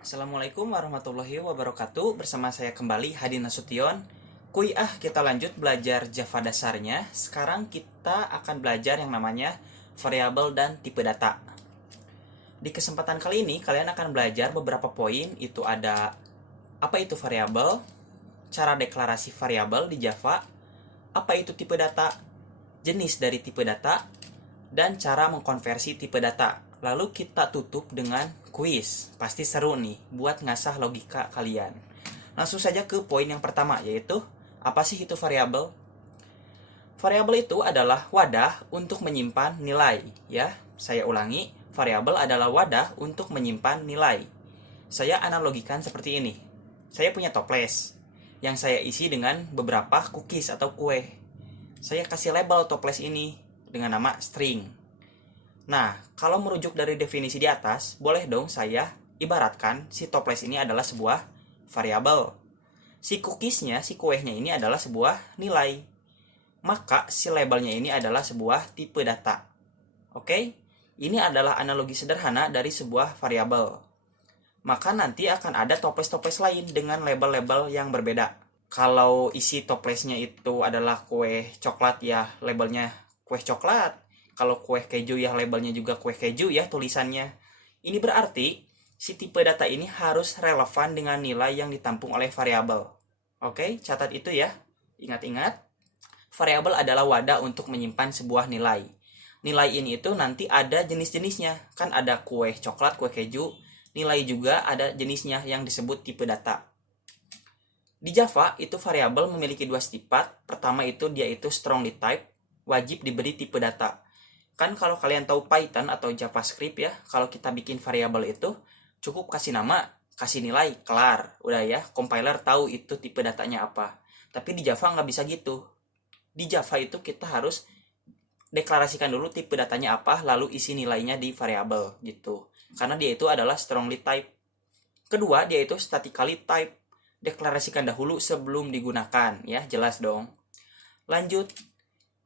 Assalamualaikum warahmatullahi wabarakatuh. Bersama saya kembali Hadi Nasution. Kita lanjut belajar Java dasarnya. Sekarang kita akan belajar yang namanya variabel dan tipe data. Di kesempatan kali ini kalian akan belajar beberapa poin. Itu ada apa itu variabel, cara deklarasi variabel di Java, apa itu tipe data, jenis dari tipe data, dan cara mengkonversi tipe data. Lalu kita tutup dengan kuis. Pasti seru nih buat ngasah logika kalian. Langsung saja ke poin yang pertama, yaitu apa sih itu variabel? Variabel itu adalah wadah untuk menyimpan nilai, ya. Saya ulangi, variabel adalah wadah untuk menyimpan nilai. Saya analogikan seperti ini. Saya punya toples yang saya isi dengan beberapa cookies atau kue. Saya kasih label toples ini dengan nama string. Nah, kalau merujuk dari definisi di atas, boleh dong saya ibaratkan si toples ini adalah sebuah variabel. Si cookiesnya, si kuehnya ini adalah sebuah nilai. Maka si labelnya ini adalah sebuah tipe data. Oke? Ini adalah analogi sederhana dari sebuah variabel. Maka nanti akan ada toples-toples lain dengan label-label yang berbeda. Kalau isi toplesnya itu adalah kue coklat, ya labelnya kue coklat. Kalau kue keju, ya labelnya juga kue keju, ya tulisannya. Ini berarti si tipe data ini harus relevan dengan nilai yang ditampung oleh variabel. Oke, catat itu ya. Ingat-ingat, variabel adalah wadah untuk menyimpan sebuah nilai. Nilai ini itu nanti ada jenis-jenisnya. Kan ada kue coklat, kue keju. Nilai juga ada jenisnya yang disebut tipe data. Di Java, itu variabel memiliki dua sifat. Pertama itu dia itu strongly type, wajib diberi tipe data. Kan kalau kalian tahu Python atau JavaScript ya, kalau kita bikin variabel itu cukup kasih nama, kasih nilai, kelar. Udah ya, compiler tahu itu tipe datanya apa. Tapi di Java nggak bisa gitu. Di Java itu kita harus deklarasikan dulu tipe datanya apa, lalu isi nilainya di variabel gitu. Karena dia itu adalah strongly type. Kedua, dia itu statically type. Deklarasikan dahulu sebelum digunakan, ya jelas dong. Lanjut,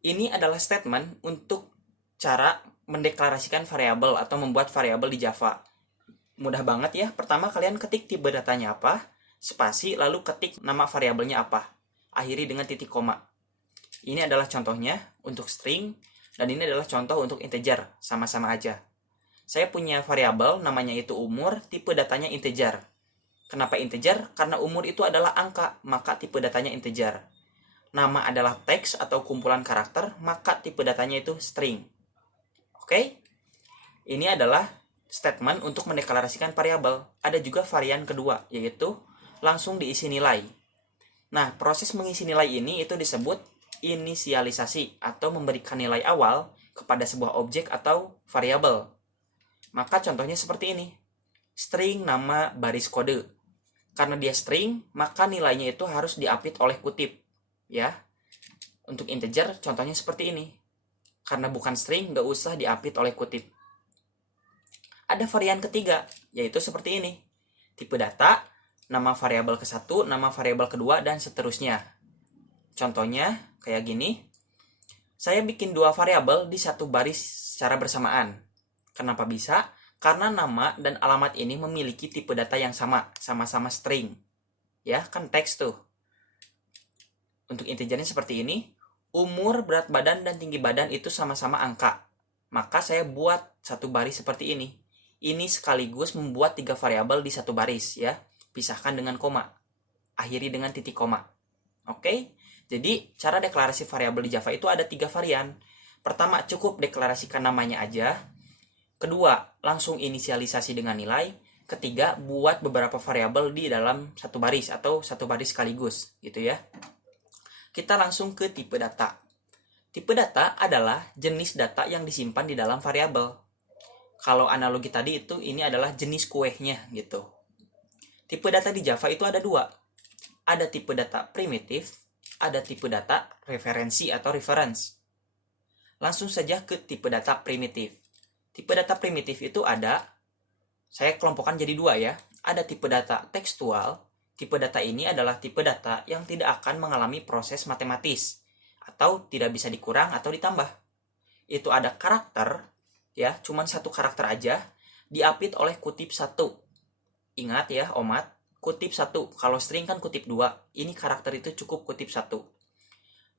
ini adalah statement untuk cara mendeklarasikan variabel atau membuat variabel di Java. Mudah banget ya. Pertama kalian ketik tipe datanya apa, spasi, lalu ketik nama variabelnya apa. Akhiri dengan titik koma. Ini adalah contohnya untuk string, dan ini adalah contoh untuk integer, sama-sama aja. Saya punya variabel, namanya itu umur, tipe datanya integer. Kenapa integer? Karena umur itu adalah angka, maka tipe datanya integer. Nama adalah teks atau kumpulan karakter, maka tipe datanya itu string. Oke, ini adalah statement untuk mendeklarasikan variabel. Ada juga varian kedua, yaitu langsung diisi nilai. Nah, proses mengisi nilai ini itu disebut inisialisasi atau memberikan nilai awal kepada sebuah objek atau variabel. Maka contohnya seperti ini. String nama baris kode. Karena dia string, maka nilainya itu harus diapit oleh kutip. Ya. Untuk integer, contohnya seperti ini. Karena bukan string, nggak usah diapit oleh kutip. Ada varian ketiga, yaitu seperti ini. Tipe data, nama variabel ke-1, nama variabel kedua, dan seterusnya. Contohnya, kayak gini. Saya bikin dua variabel di satu baris secara bersamaan. Kenapa bisa? Karena nama dan alamat ini memiliki tipe data yang sama, sama-sama string. Ya, kan teks tuh. Untuk integernya seperti ini. Umur, berat badan, dan tinggi badan itu sama-sama angka. Maka saya buat satu baris seperti ini. Ini sekaligus membuat tiga variabel di satu baris ya. Pisahkan dengan koma. Akhiri dengan titik koma. Oke? Jadi cara deklarasi variabel di Java itu ada tiga varian. Pertama, cukup deklarasikan namanya aja. Kedua, langsung inisialisasi dengan nilai. Ketiga, buat beberapa variabel di dalam satu baris atau satu baris sekaligus gitu ya. Kita langsung ke tipe data. Tipe data adalah jenis data yang disimpan di dalam variabel. Kalau analogi tadi itu ini adalah jenis kuehnya gitu. Tipe data di Java itu ada dua. Ada tipe data primitif, ada tipe data referensi atau reference. Langsung saja ke tipe data primitif. Tipe data primitif itu ada, saya kelompokkan jadi dua ya. Ada tipe data tekstual. Tipe data ini adalah tipe data yang tidak akan mengalami proses matematis atau tidak bisa dikurang atau ditambah. Itu ada karakter, ya, cuman satu karakter aja, diapit oleh kutip satu. ingat ya, omat, kutip 1. Kalau string kan kutip 2. Ini karakter itu cukup kutip 1.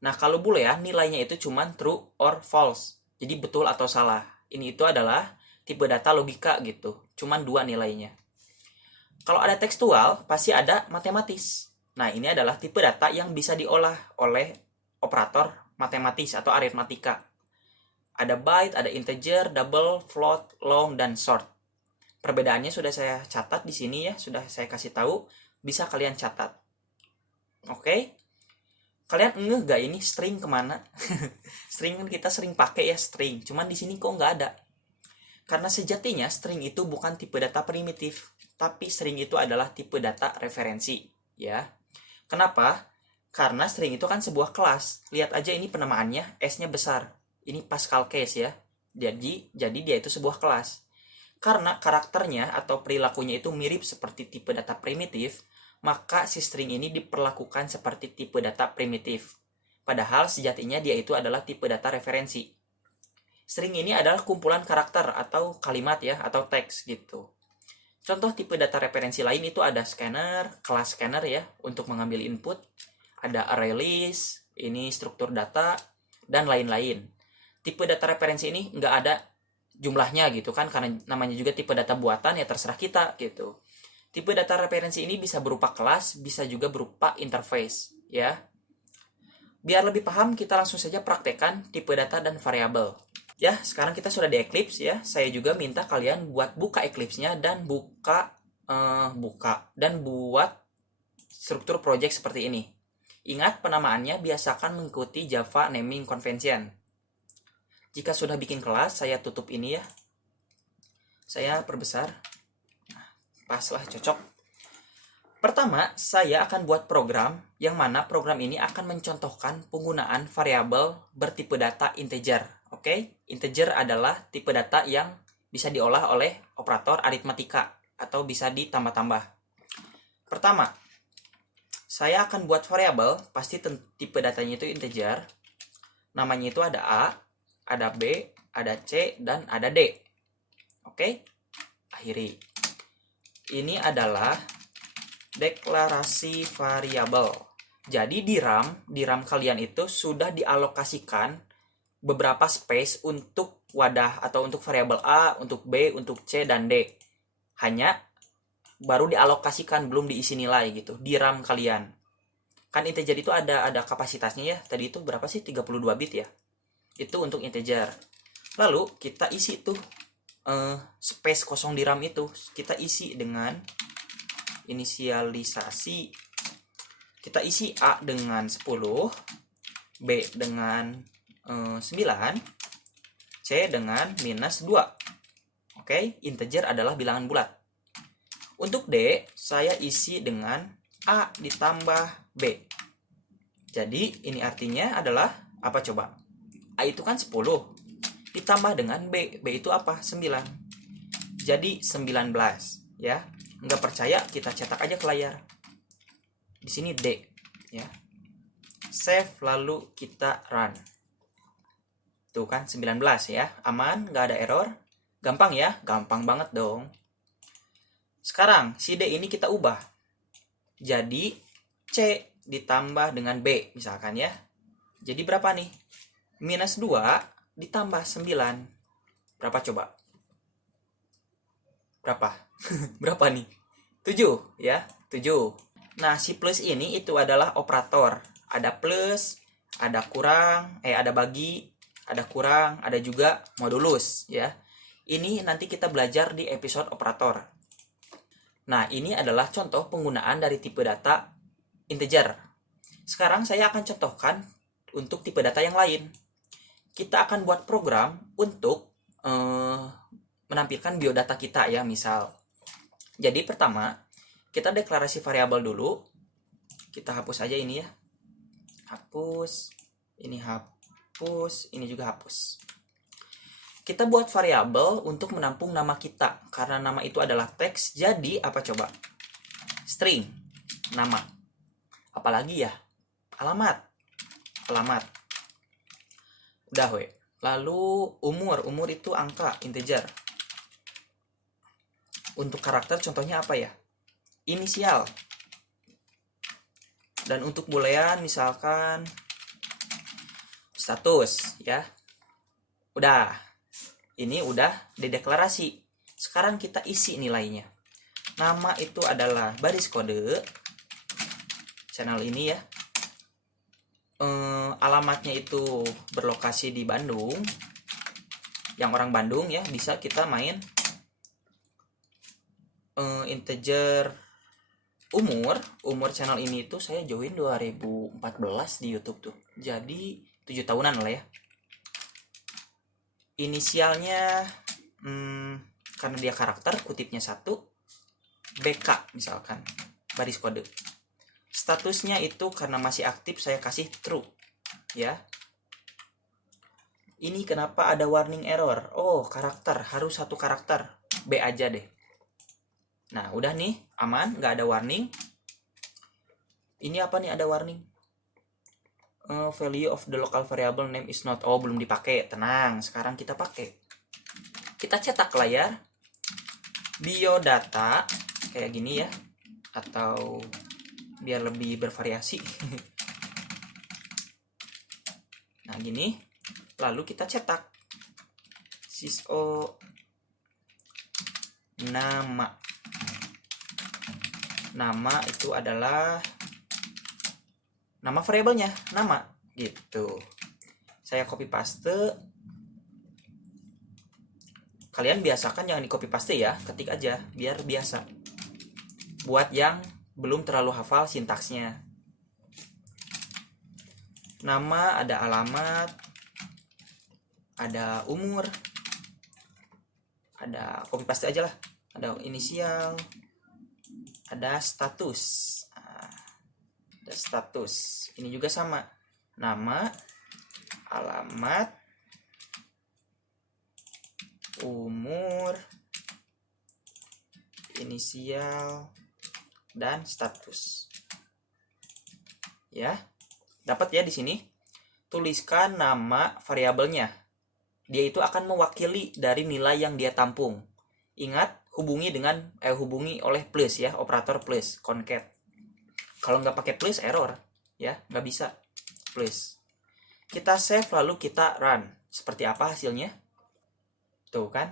Nah, kalau boolean nilainya itu cuman true or false. Jadi betul atau salah. Ini itu adalah tipe data logika gitu. Cuman 2 nilainya. Kalau ada tekstual, pasti ada matematis. Nah, ini adalah tipe data yang bisa diolah oleh operator matematis atau aritmatika. Ada byte, ada integer, double, float, long, dan short. Perbedaannya sudah saya catat di sini ya, sudah saya kasih tahu, bisa kalian catat. Oke? Kalian ngeh gak ini string kemana? String kan kita sering pakai ya string, cuman di sini kok nggak ada. Karena sejatinya string itu bukan tipe data primitif, tapi string itu adalah tipe data referensi, ya. Kenapa? Karena string itu kan sebuah kelas. Lihat aja ini penamaannya, S-nya besar. Ini Pascal case ya. Jadi dia itu sebuah kelas. Karena karakternya atau perilakunya itu mirip seperti tipe data primitif, maka si string ini diperlakukan seperti tipe data primitif. Padahal sejatinya dia itu adalah tipe data referensi. String ini adalah kumpulan karakter atau kalimat ya, atau teks gitu. Contoh tipe data referensi lain itu ada scanner, kelas scanner ya, untuk mengambil input. Ada array list, ini struktur data, dan lain-lain. Tipe data referensi ini nggak ada jumlahnya gitu kan, karena namanya juga tipe data buatan ya, terserah kita gitu. Tipe data referensi ini bisa berupa kelas, bisa juga berupa interface ya. Biar lebih paham, kita langsung saja praktekkan tipe data dan variabel. Ya, sekarang kita sudah di Eclipse ya. Saya juga minta kalian buat buka Eclipse-nya dan buat struktur project seperti ini. Ingat, penamaannya biasakan mengikuti Java naming convention. Jika sudah bikin kelas, saya tutup ini ya. Saya perbesar. Nah, pas lah, cocok. Pertama, saya akan buat program yang mana program ini akan mencontohkan penggunaan variabel bertipe data integer. Oke? Integer adalah tipe data yang bisa diolah oleh operator aritmatika atau bisa ditambah-tambah. Pertama, saya akan buat variabel, pasti tipe datanya itu integer. Namanya itu ada A, ada B, ada C, dan ada D. Oke? Akhiri. Ini adalah deklarasi variabel. Jadi di RAM kalian itu sudah dialokasikan beberapa space untuk wadah atau untuk variabel A, untuk B, untuk C, dan D. Hanya baru dialokasikan, belum diisi nilai gitu di RAM kalian. Kan integer itu ada kapasitasnya ya. Tadi itu berapa sih? 32 bit ya. Itu untuk integer. Lalu kita isi tuh space kosong di RAM itu. Kita isi dengan inisialisasi. Kita isi A dengan 10, B dengan 9, C dengan minus 2. Oke, integer adalah bilangan bulat. Untuk D, saya isi dengan A ditambah B. Jadi, ini artinya adalah apa coba? A itu kan 10, ditambah dengan B. B itu apa? 9. Jadi, 19. Ya, nggak percaya, kita cetak aja ke layar. Di sini D. Ya. Save, lalu kita run. Tuh kan, 19 ya. Aman, nggak ada error. Gampang ya? Gampang banget dong. Sekarang, si D ini kita ubah. Jadi, C ditambah dengan B, misalkan ya. Jadi berapa nih? Minus 2 ditambah 9. Berapa coba? Berapa? Berapa nih? 7 ya, 7. Nah, si plus ini itu adalah operator. Ada plus, ada kurang, ada bagi, ada kurang, ada juga modulus ya. Ini nanti kita belajar di episode operator. Nah, ini adalah contoh penggunaan dari tipe data integer. Sekarang saya akan contohkan untuk tipe data yang lain. Kita akan buat program untuk menampilkan biodata kita ya, misal. Jadi pertama, kita deklarasi variabel dulu. Kita hapus aja ini ya. Hapus, ini juga hapus. Kita buat variabel untuk menampung nama kita. Karena nama itu adalah teks, jadi apa coba? String, nama. Apalagi ya? Alamat. Udah we. Lalu umur itu angka, integer. Untuk karakter contohnya apa ya? inisial. Dan untuk boolean misalkan status ya. Udah. Ini udah dideklarasi. Sekarang kita isi nilainya. Nama itu adalah baris kode channel ini ya. Alamatnya itu berlokasi di Bandung. Yang orang Bandung ya, bisa kita main integer umur channel ini itu saya join 2014 di YouTube tuh. Jadi 7 tahunan lah ya. Inisialnya karena dia karakter, kutipnya 1, BK misalkan, baris kode. Statusnya itu karena masih aktif saya kasih true ya. Ini kenapa ada warning error? Oh, karakter, harus 1 karakter. B aja deh. Nah, udah nih, aman, nggak ada warning. Ini apa nih ada warning? Value of the local variable name is not. Oh, belum dipakai. Tenang, sekarang kita pakai. Kita cetak layar. Biodata kayak gini ya. Atau biar lebih bervariasi. Nah, gini. Lalu kita cetak. Syso nama. Nama itu adalah nama variabelnya, nama gitu. Saya copy paste. Kalian biasakan jangan di copy paste ya, ketik aja biar biasa. Buat yang belum terlalu hafal sintaksnya. Nama, ada alamat, ada umur, ada copy paste aja lah. Ada inisial, ada status. Ada status. Ini juga sama. Nama, alamat, umur, inisial, dan status. Ya. Dapat ya di sini. Tuliskan nama variabelnya. Dia itu akan mewakili dari nilai yang dia tampung. Ingat, hubungi oleh plus ya, operator plus, concat. Kalau nggak pakai plus error ya, nggak bisa plus. Kita save lalu kita run. Seperti apa hasilnya? Tuh kan.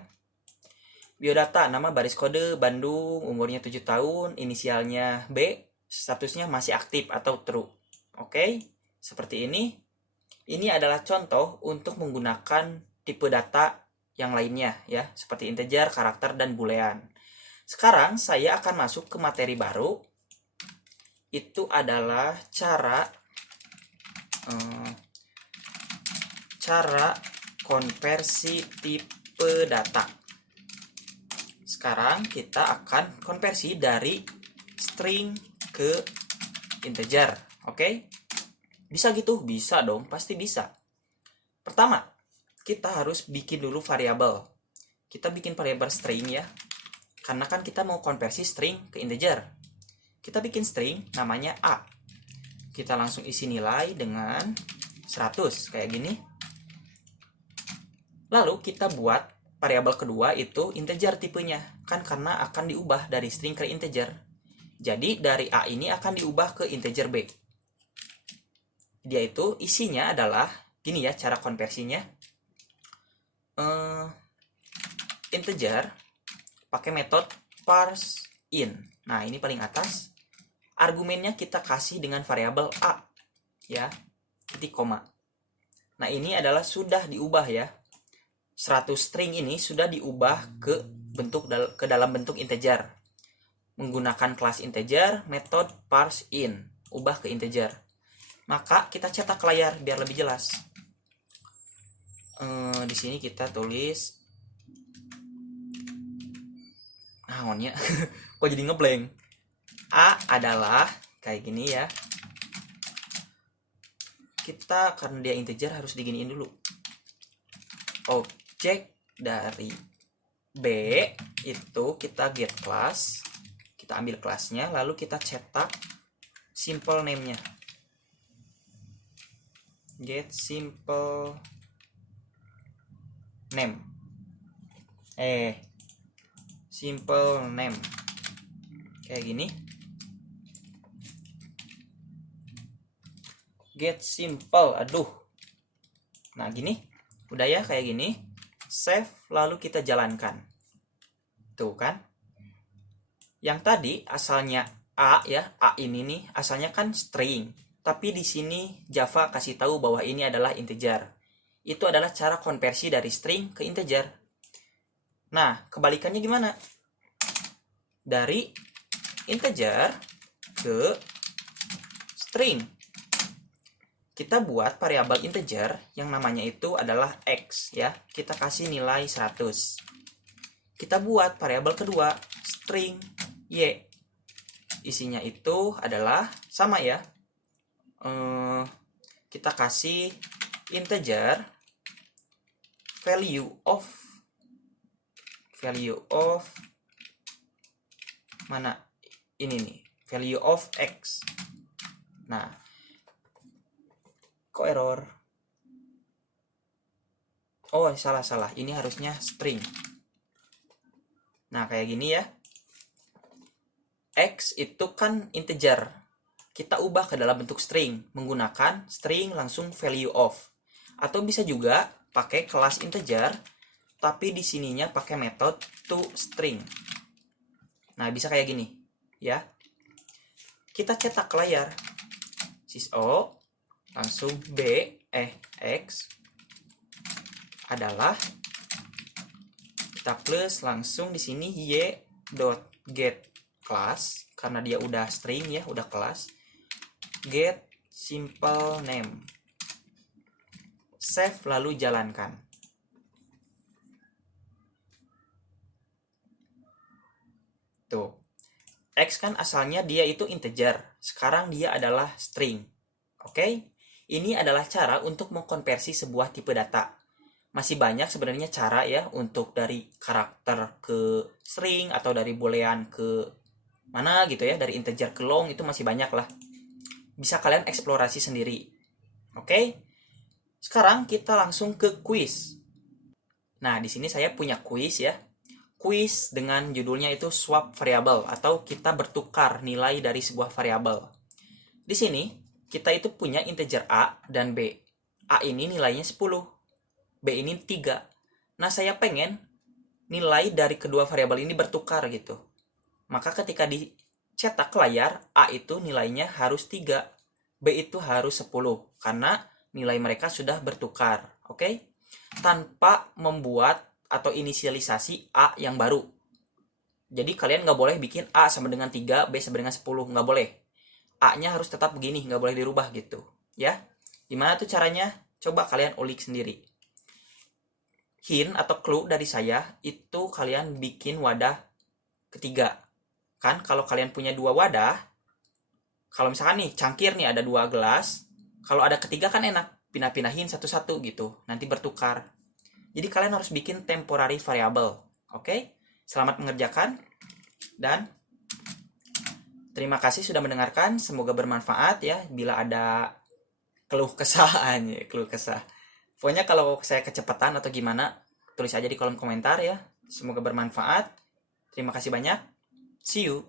Biodata, nama baris kode Bandung, umurnya 7 tahun, inisialnya B, statusnya masih aktif atau true. Oke, seperti ini. Ini adalah contoh untuk menggunakan tipe data yang lainnya ya, seperti integer, karakter, dan boolean. Sekarang saya akan masuk ke materi baru. Itu adalah cara konversi tipe data. Sekarang kita akan konversi dari string ke integer. Oke? Bisa gitu? Bisa dong, pasti bisa. Pertama, kita harus bikin dulu variabel. Kita bikin variabel string ya. Karena kan kita mau konversi string ke integer. Kita bikin string namanya A. Kita langsung isi nilai dengan 100 kayak gini. Lalu kita buat variabel kedua itu integer tipenya. Kan karena akan diubah dari string ke integer. Jadi dari A ini akan diubah ke integer B. Dia itu isinya adalah gini ya cara konversinya. Integer pakai metode parse in. Nah, ini paling atas. Argumennya kita kasih dengan variabel A ya, titik koma. Nah, ini adalah sudah diubah ya. 100 string ini sudah diubah ke dalam bentuk integer. Menggunakan kelas integer, metode parse in, ubah ke integer. Maka kita cetak layar biar lebih jelas. Di sini kita tulis naonnya. Kok jadi ngeblank? A adalah kayak gini ya. Kita karena dia integer harus diginiin dulu. Objek dari B itu kita get class, kita ambil kelasnya, lalu kita cetak simple name-nya. Get simple name. Simple name. kayak gini. Get simple, aduh. Nah gini, udah ya kayak gini. Save, lalu kita jalankan. Tuh kan. Yang tadi asalnya A ya, A ini nih asalnya kan string. Tapi di sini Java kasih tahu bahwa ini adalah integer. Itu adalah cara konversi dari string ke integer. Nah, kebalikannya gimana? Dari integer ke string. Kita buat variabel integer yang namanya itu adalah X ya. Kita kasih nilai 100. Kita buat variabel kedua, string Y. Isinya itu adalah sama ya. Kita kasih integer value of mana? Ini nih, value of X. Nah, kok error? Oh, salah. Ini harusnya string. Nah, kayak gini ya. X itu kan integer. Kita ubah ke dalam bentuk string menggunakan string langsung value of. Atau bisa juga pakai kelas integer tapi di sininya pakai metode toString. Nah, bisa kayak gini, ya. Kita cetak ke layar. Sys.o langsung X adalah kita plus langsung di sini y.get class karena dia udah string ya, udah kelas. Get simple name. Save lalu jalankan. Tuh. X kan asalnya dia itu integer. Sekarang dia adalah string. Oke? Ini adalah cara untuk mengkonversi sebuah tipe data. Masih banyak sebenarnya cara ya untuk dari karakter ke string atau dari boolean ke mana gitu ya, dari integer ke long, itu masih banyak lah. Bisa kalian eksplorasi sendiri. Oke? Sekarang kita langsung ke quiz. Nah, di sini saya punya quiz ya. Quiz dengan judulnya itu swap variable atau kita bertukar nilai dari sebuah variabel. Di sini kita itu punya integer A dan B. A ini nilainya 10. B ini 3. Nah, saya pengen nilai dari kedua variabel ini bertukar gitu. Maka ketika dicetak ke layar, A itu nilainya harus 3. B itu harus 10. Karena nilai mereka sudah bertukar. Oke? Tanpa membuat atau inisialisasi A yang baru. Jadi kalian nggak boleh bikin A sama dengan 3, B sama dengan 10. Nggak boleh. A-nya harus tetap begini, nggak boleh dirubah gitu. Ya? Gimana tuh caranya? Coba kalian ulik sendiri. Hint atau clue dari saya, itu kalian bikin wadah ketiga. Kan kalau kalian punya 2 wadah, kalau misalkan nih cangkir nih ada 2 gelas, kalau ada ketiga kan enak, pindah-pindahin satu-satu gitu, nanti bertukar. Jadi kalian harus bikin temporary variable. Oke? Selamat mengerjakan dan terima kasih sudah mendengarkan. Semoga bermanfaat ya. Bila ada keluh kesah, pokoknya kalau saya kecepatan atau gimana, tulis aja di kolom komentar ya. Semoga bermanfaat. Terima kasih banyak. See you.